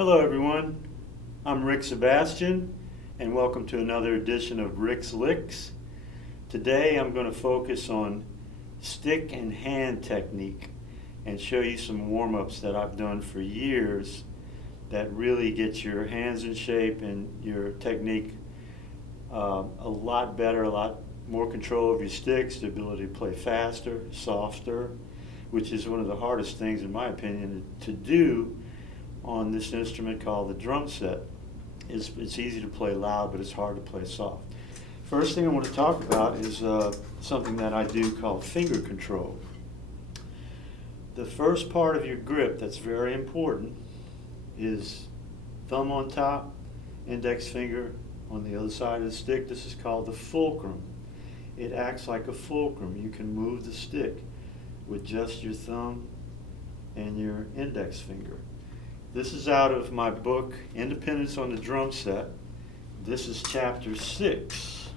Hello everyone, I'm Rick Sebastian and welcome to another edition of Rick's Licks. Today I'm going to focus on stick and hand technique and show you some warm-ups that I've done for years that really get your hands in shape and your technique a lot better, a lot more control of your sticks, the ability to play faster, softer, which is one of the hardest things in my opinion to do on this instrument called the drum set. It's easy to play loud, but it's hard to play soft. First thing I want to talk about is something that I do called finger control. The first part of your grip that's very important is thumb on top, index finger on the other side of the stick. This is called the fulcrum. It acts like a fulcrum. You can move the stick with just your thumb and your index finger. This is out of my book, Independence on the Drum Set. This is chapter 6.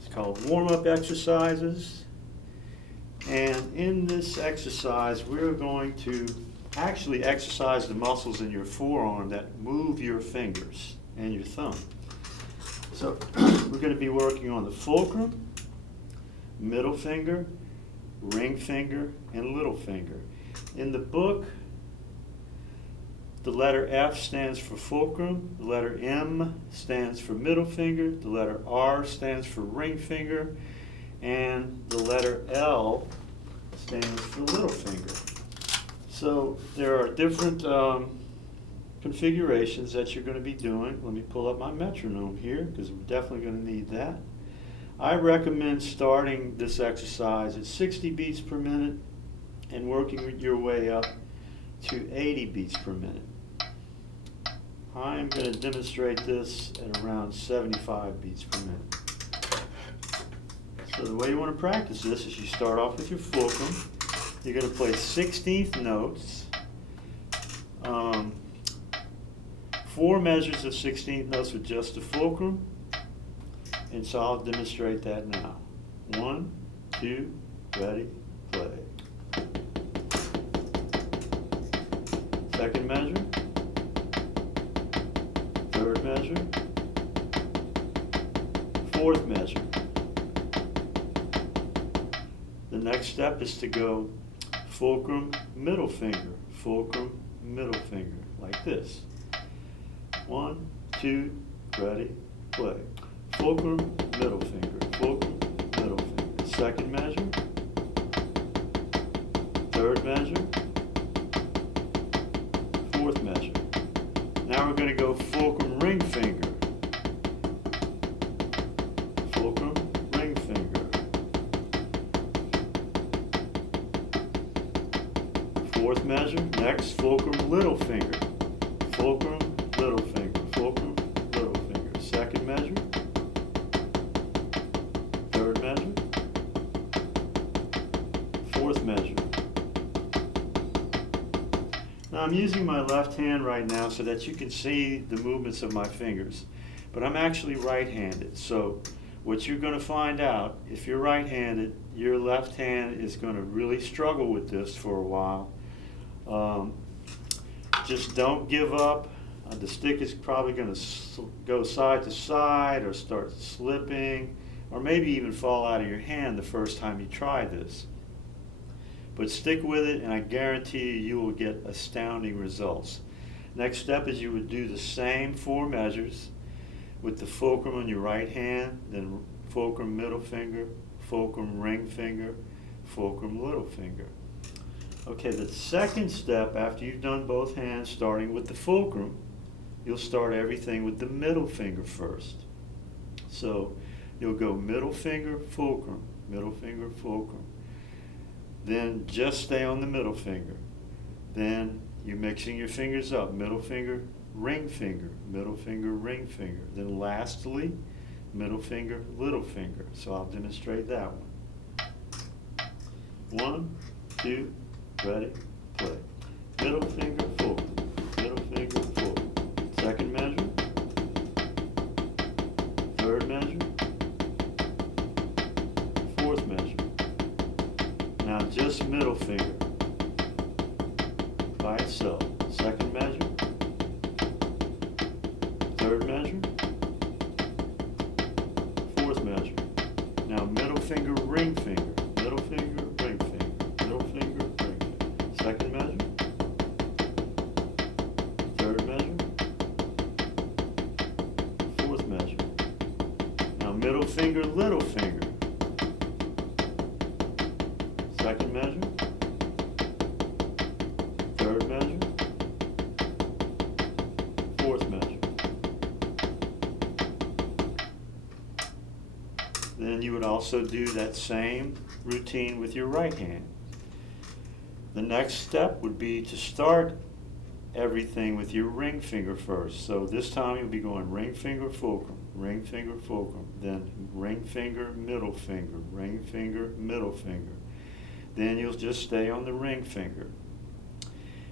It's called warm-up exercises. And in this exercise, we're going to actually exercise the muscles in your forearm that move your fingers and your thumb. So we're going to be working on the fulcrum, middle finger, ring finger, and little finger. In the book, the letter F stands for fulcrum, the letter M stands for middle finger, the letter R stands for ring finger, and the letter L stands for little finger. So there are different configurations that you're going to be doing. Let me pull up my metronome here because we're definitely going to need that. I recommend starting this exercise at 60 beats per minute and working your way up to 80 beats per minute. I'm going to demonstrate this at around 75 beats per minute. So the way you want to practice this is you start off with your fulcrum. You're going to play 16th notes, 4 measures of 16th notes with just the fulcrum, and so I'll demonstrate that now. 1, 2, ready, play. Second measure, third measure, fourth measure. The next step is to go fulcrum, middle finger, fulcrum, middle finger, like this. 1, 2, ready, play. Fulcrum, middle finger, fulcrum, middle finger. Second measure, third measure, fourth measure. Now we're going to go fulcrum, ring finger, fulcrum, ring finger, fourth measure. Next, fulcrum, little finger, fulcrum, little finger, fulcrum, little finger. Second measure, third measure, fourth measure. Now I'm using my left hand right now so that you can see the movements of my fingers, but I'm actually right-handed. So what you're going to find out, if you're right-handed, your left hand is going to really struggle with this for a while. Just don't give up. The stick is probably going to go side to side or start slipping, or maybe even fall out of your hand the first time you try this. But stick with it, and I guarantee you will get astounding results. Next step is you would do the same 4 measures with the fulcrum on your right hand, then fulcrum middle finger, fulcrum ring finger, fulcrum little finger. Okay, the second step after you've done both hands, starting with the fulcrum, you'll start everything with the middle finger first. So you'll go middle finger, fulcrum, middle finger, fulcrum. Then just stay on the middle finger. Then you're mixing your fingers up, middle finger, ring finger, middle finger, ring finger. Then lastly, middle finger, little finger. So I'll demonstrate that one. 1, 2, ready, play. Middle finger, fulcrum, middle finger, fulcrum. Second measure, third measure, fourth measure. Now just middle finger. by itself. Second measure. Third measure. Fourth measure. Now middle finger, ring finger. Middle finger, ring finger. Middle finger, ring finger. Second measure. Third measure. Fourth measure. Now middle finger, little finger. Second measure. Third measure. Fourth measure. Then you would also do that same routine with your right hand. The next step would be to start everything with your ring finger first. So this time you'll be going ring finger, fulcrum, ring finger, fulcrum, then ring finger, middle finger, ring finger, middle finger. Then you'll just stay on the ring finger.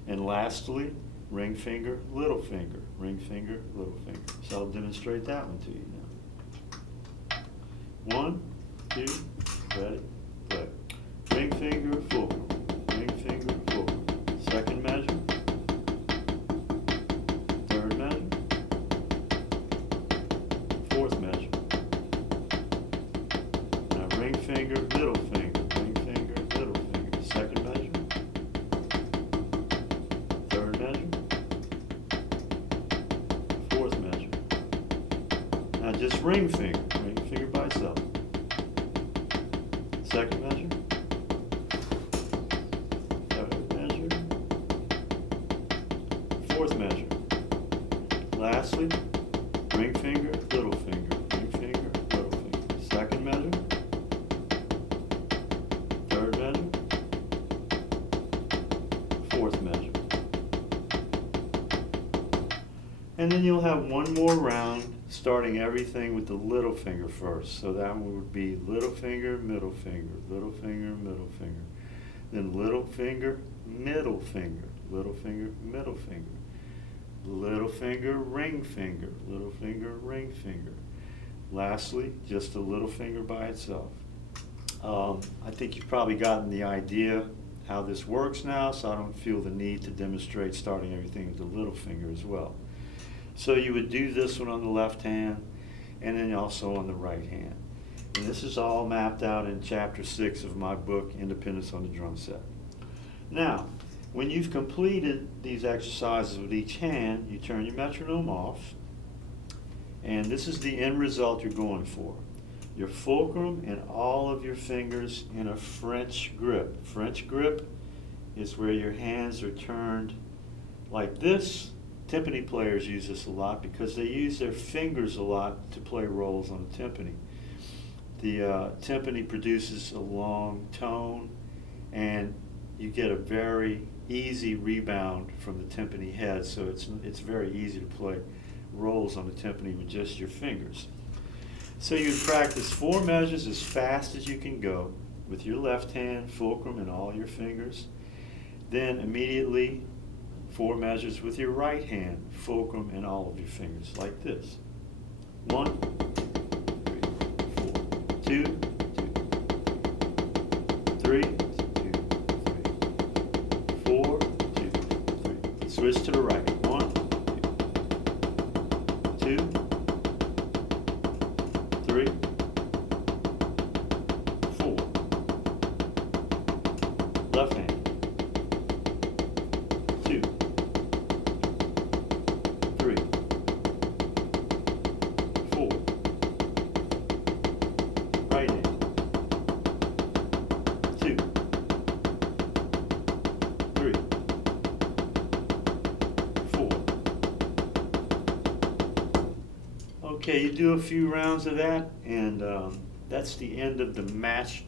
And lastly, ring finger, little finger, ring finger, little finger. So I'll demonstrate that one to you now. 1, 2, ready, play. Ring finger, fulcrum, ring finger, fulcrum. Second measure. Third measure. Fourth measure. Now ring finger, middle finger, ring finger, middle finger. Second measure. Third measure. Fourth measure. Now just ring finger by itself. Second measure. Third measure. Fourth measure. Lastly, ring finger, little finger, ring finger, little finger. Second measure. Third measure. Fourth measure. And then you'll have one more round, starting everything with the little finger first. So that one would be little finger, middle finger, little finger, middle finger. Then little finger, middle finger, little finger, middle finger. Little finger, ring finger, little finger, ring finger. Lastly, just a little finger by itself. I think you've probably gotten the idea how this works now, so I don't feel the need to demonstrate starting everything with the little finger as well. So you would do this one on the left hand, and then also on the right hand. And this is all mapped out in chapter 6 of my book, Independence on the Drum Set. Now, when you've completed these exercises with each hand, you turn your metronome off, and this is the end result you're going for. Your fulcrum and all of your fingers in a French grip. French grip is where your hands are turned like this. Timpani players use this a lot because they use their fingers a lot to play rolls on the timpani. The timpani produces a long tone, and you get a very easy rebound from the timpani head, so it's very easy to play rolls on the timpani with just your fingers. So you practice 4 measures as fast as you can go with your left hand, fulcrum, and all your fingers. Then immediately 4 measures with your right hand, fulcrum, and all of your fingers, like this. 1, 3, 4, 2, 3, 2, 3, 4, 2, 3. Switch to the right. 1, 2, 3, 4. Left hand. 2, 3, 4. Right hand. 2, 3, 4. Okay, you do a few rounds of that, and that's the end of the matched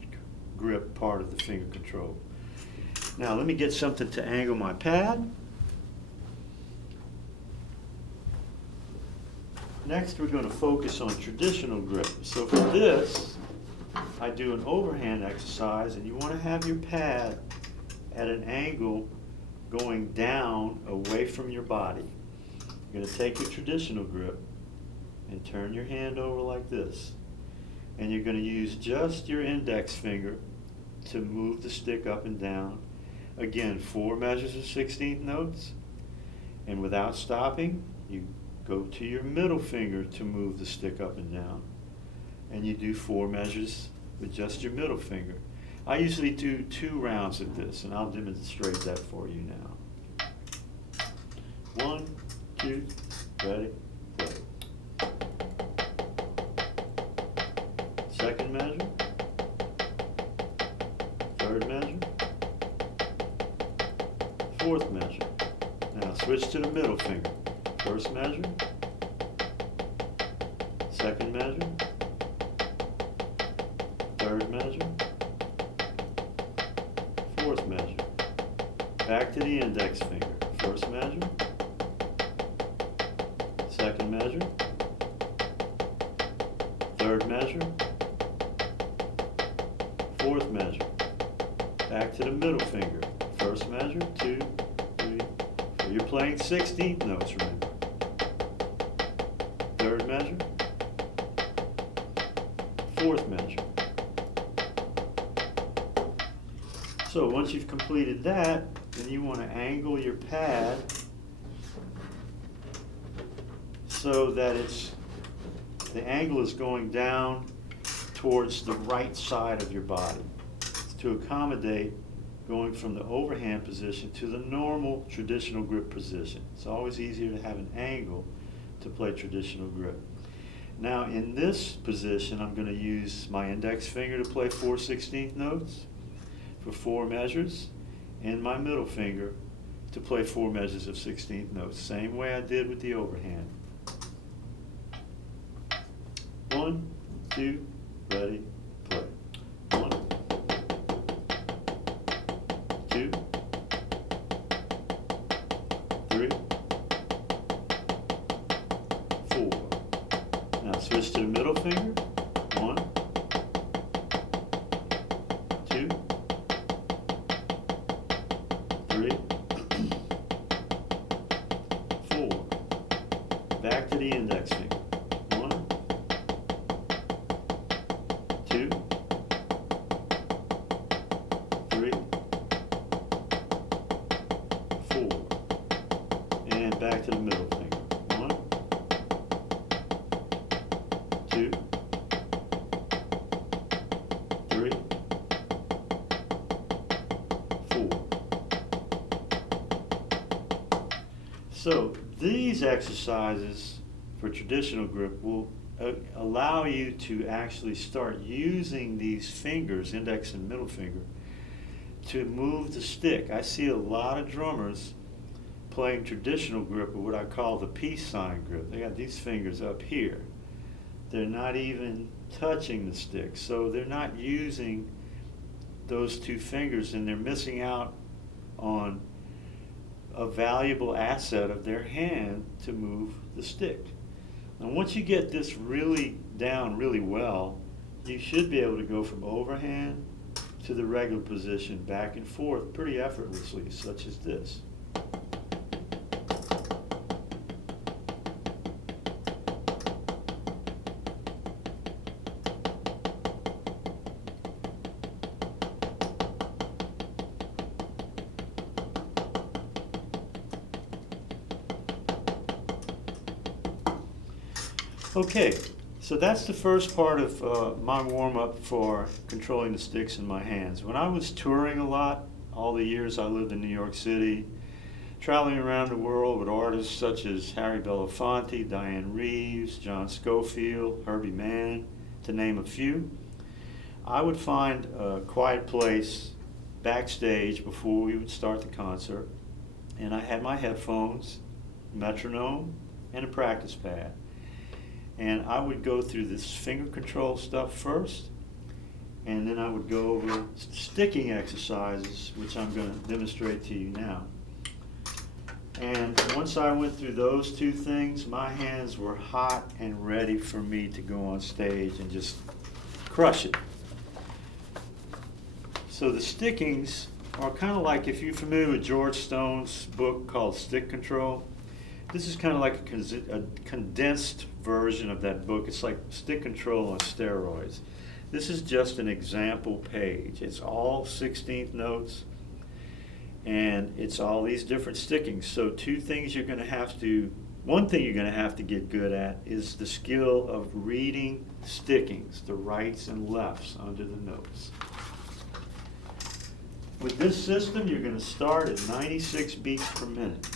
grip part of the finger control. Now let me get something to angle my pad. Next we're going to focus on traditional grip. So for this, I do an overhand exercise, and you want to have your pad at an angle going down away from your body. You're going to take your traditional grip and turn your hand over like this. And you're going to use just your index finger to move the stick up and down. Again, 4 measures of 16th notes. And without stopping, you go to your middle finger to move the stick up and down. And you do 4 measures with just your middle finger. I usually do 2 rounds of this, and I'll demonstrate that for you now. 1, 2, ready, play. Second measure. Third measure. Fourth measure. Now switch to the middle finger. First measure. Second measure. Third measure. Fourth measure. Back to the index finger. First measure. Second measure. Third measure. Fourth measure. Back to the middle finger. First measure, 2, 3, 4. You're playing 16th notes, remember. Third measure. Fourth measure. So once you've completed that, then you want to angle your pad so that the angle is going down towards the right side of your body to accommodate going from the overhand position to the normal traditional grip position. It's always easier to have an angle to play traditional grip. Now in this position, I'm going to use my index finger to play 4 16th notes for 4 measures, and my middle finger to play 4 measures of 16th notes, same way I did with the overhand. 1, 2, ready, play. 1, 2, 3, 4. Now switch to the middle finger. 1, 2, 3, 4. Back to the index finger. 1, 2, 3, 4. And back to the middle finger. 1, 2, 3, 4. So these exercises for traditional grip will allow you to actually start using these fingers, index and middle finger, to move the stick. I see a lot of drummers playing traditional grip, or what I call the peace sign grip. They got these fingers up here. They're not even touching the stick, so they're not using those 2 fingers, and they're missing out on a valuable asset of their hand to move the stick. Now once you get this really down really well, you should be able to go from overhand to the regular position back and forth pretty effortlessly, such as this. Okay, so that's the first part of my warm-up for controlling the sticks in my hands. When I was touring a lot, all the years I lived in New York City, traveling around the world with artists such as Harry Belafonte, Diane Reeves, John Scofield, Herbie Mann, to name a few, I would find a quiet place backstage before we would start the concert, and I had my headphones, metronome, and a practice pad. And I would go through this finger control stuff first, and then I would go over sticking exercises, which I'm going to demonstrate to you now. And once I went through those 2 things, my hands were hot and ready for me to go on stage and just crush it. So the stickings are kind of like, if you're familiar with George Stone's book called Stick Control, this is kind of like a condensed version of that book. It's like Stick Control on steroids. This is just an example page. It's all 16th notes, And it's all these different stickings. So one thing you're going to have to get good at is the skill of reading stickings, the rights and lefts under the notes. With this system, you're going to start at 96 beats per minute.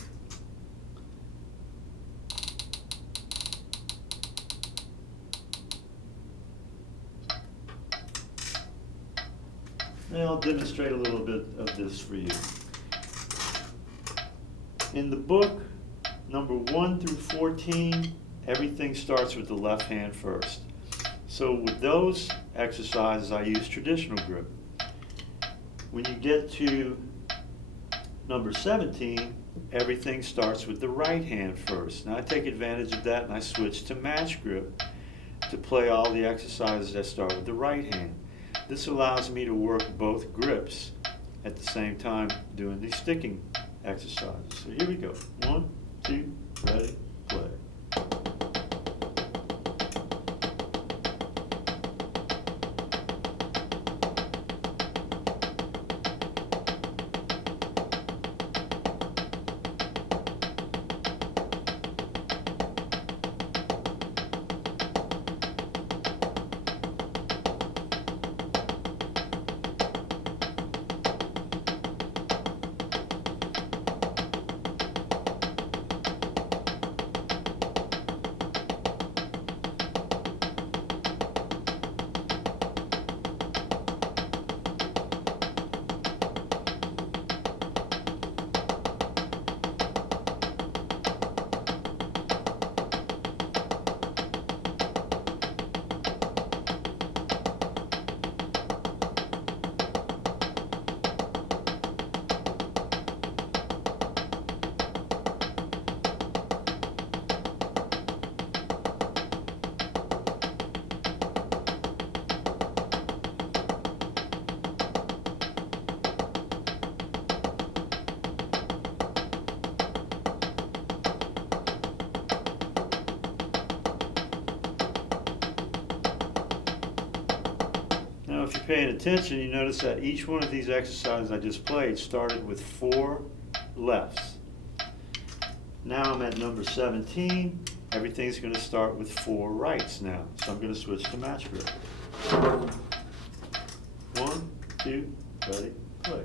And I'll demonstrate a little bit of this for you. In the book, number 1 through 14, everything starts with the left hand first. So with those exercises, I use traditional grip. When you get to number 17, everything starts with the right hand first. Now I take advantage of that and I switch to match grip to play all the exercises that start with the right hand. This allows me to work both grips at the same time doing these sticking exercises. So here we go. 1, 2, ready, play. Now if you're paying attention, you notice that each one of these exercises I just played started with 4 lefts. Now I'm at number 17. Everything's going to start with 4 rights now. So I'm going to switch to match grip. 1, 2, ready, play.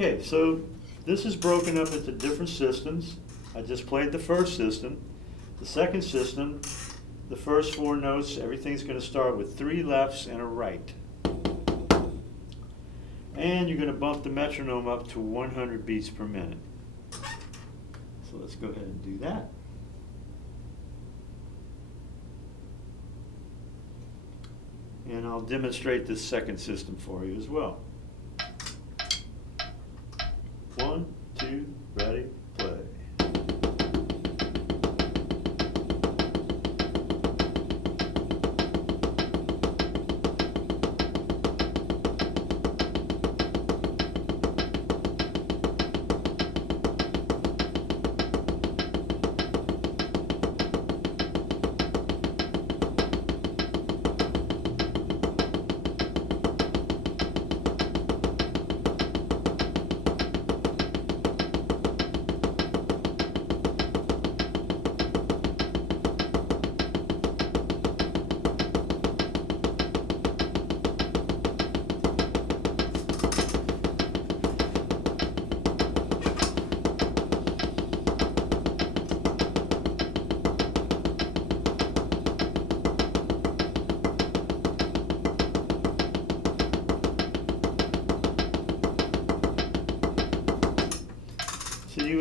Okay, so this is broken up into different systems. I just played the first system. The second system, the first 4 notes, everything's going to start with 3 lefts and a right. And you're going to bump the metronome up to 100 beats per minute. So let's go ahead and do that. And I'll demonstrate this second system for you as well. 1, 2, ready, play.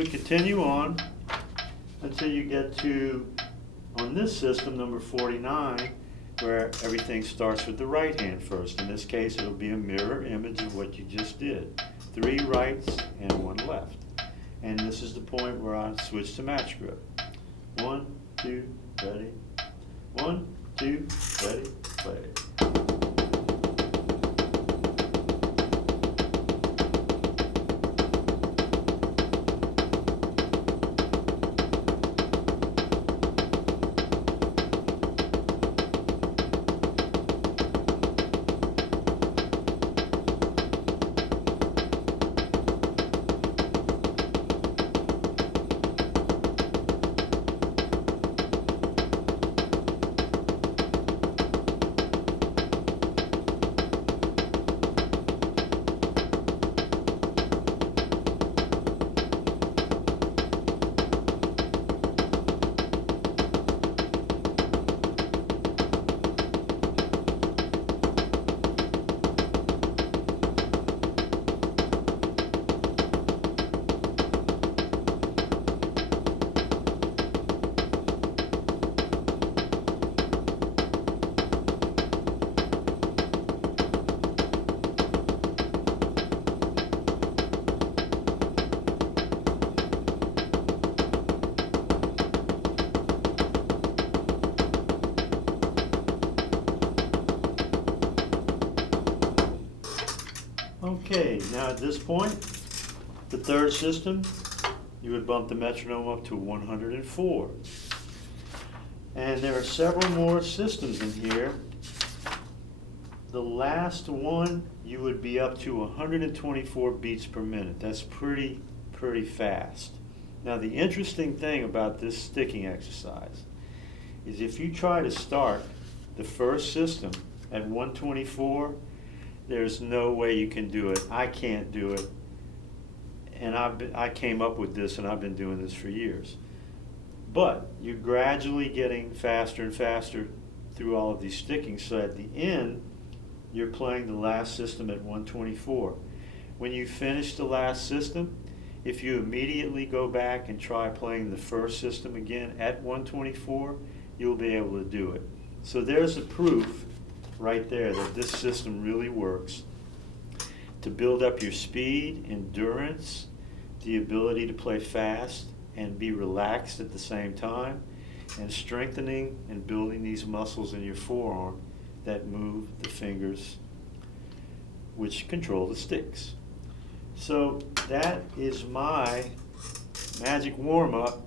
continue on until you get to, on this system, number 49, where everything starts with the right hand first. In this case, it'll be a mirror image of what you just did. 3 rights and 1 left. And this is the point where I switch to match grip. 1, 2, ready. 1, 2, ready, play. Okay, now at this point, the third system, you would bump the metronome up to 104. And there are several more systems in here. The last one, you would be up to 124 beats per minute. That's pretty fast. Now the interesting thing about this sticking exercise is if you try to start the first system at 124, there's no way you can do it. I can't do it. And I came up with this, and I've been doing this for years. But you're gradually getting faster and faster through all of these stickings. So at the end, you're playing the last system at 124. When you finish the last system, if you immediately go back and try playing the first system again at 124, you'll be able to do it. So there's the proof right there that this system really works to build up your speed, endurance, the ability to play fast and be relaxed at the same time, and strengthening and building these muscles in your forearm that move the fingers which control the sticks. So that is my magic warm-up.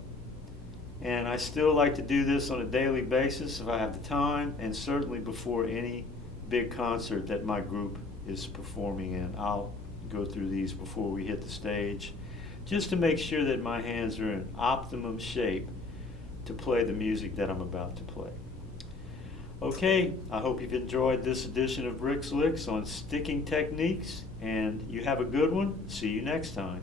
And I still like to do this on a daily basis if I have the time, and certainly before any big concert that my group is performing in. I'll go through these before we hit the stage, just to make sure that my hands are in optimum shape to play the music that I'm about to play. Okay, I hope you've enjoyed this edition of Rick's Licks on sticking techniques, and you have a good one. See you next time.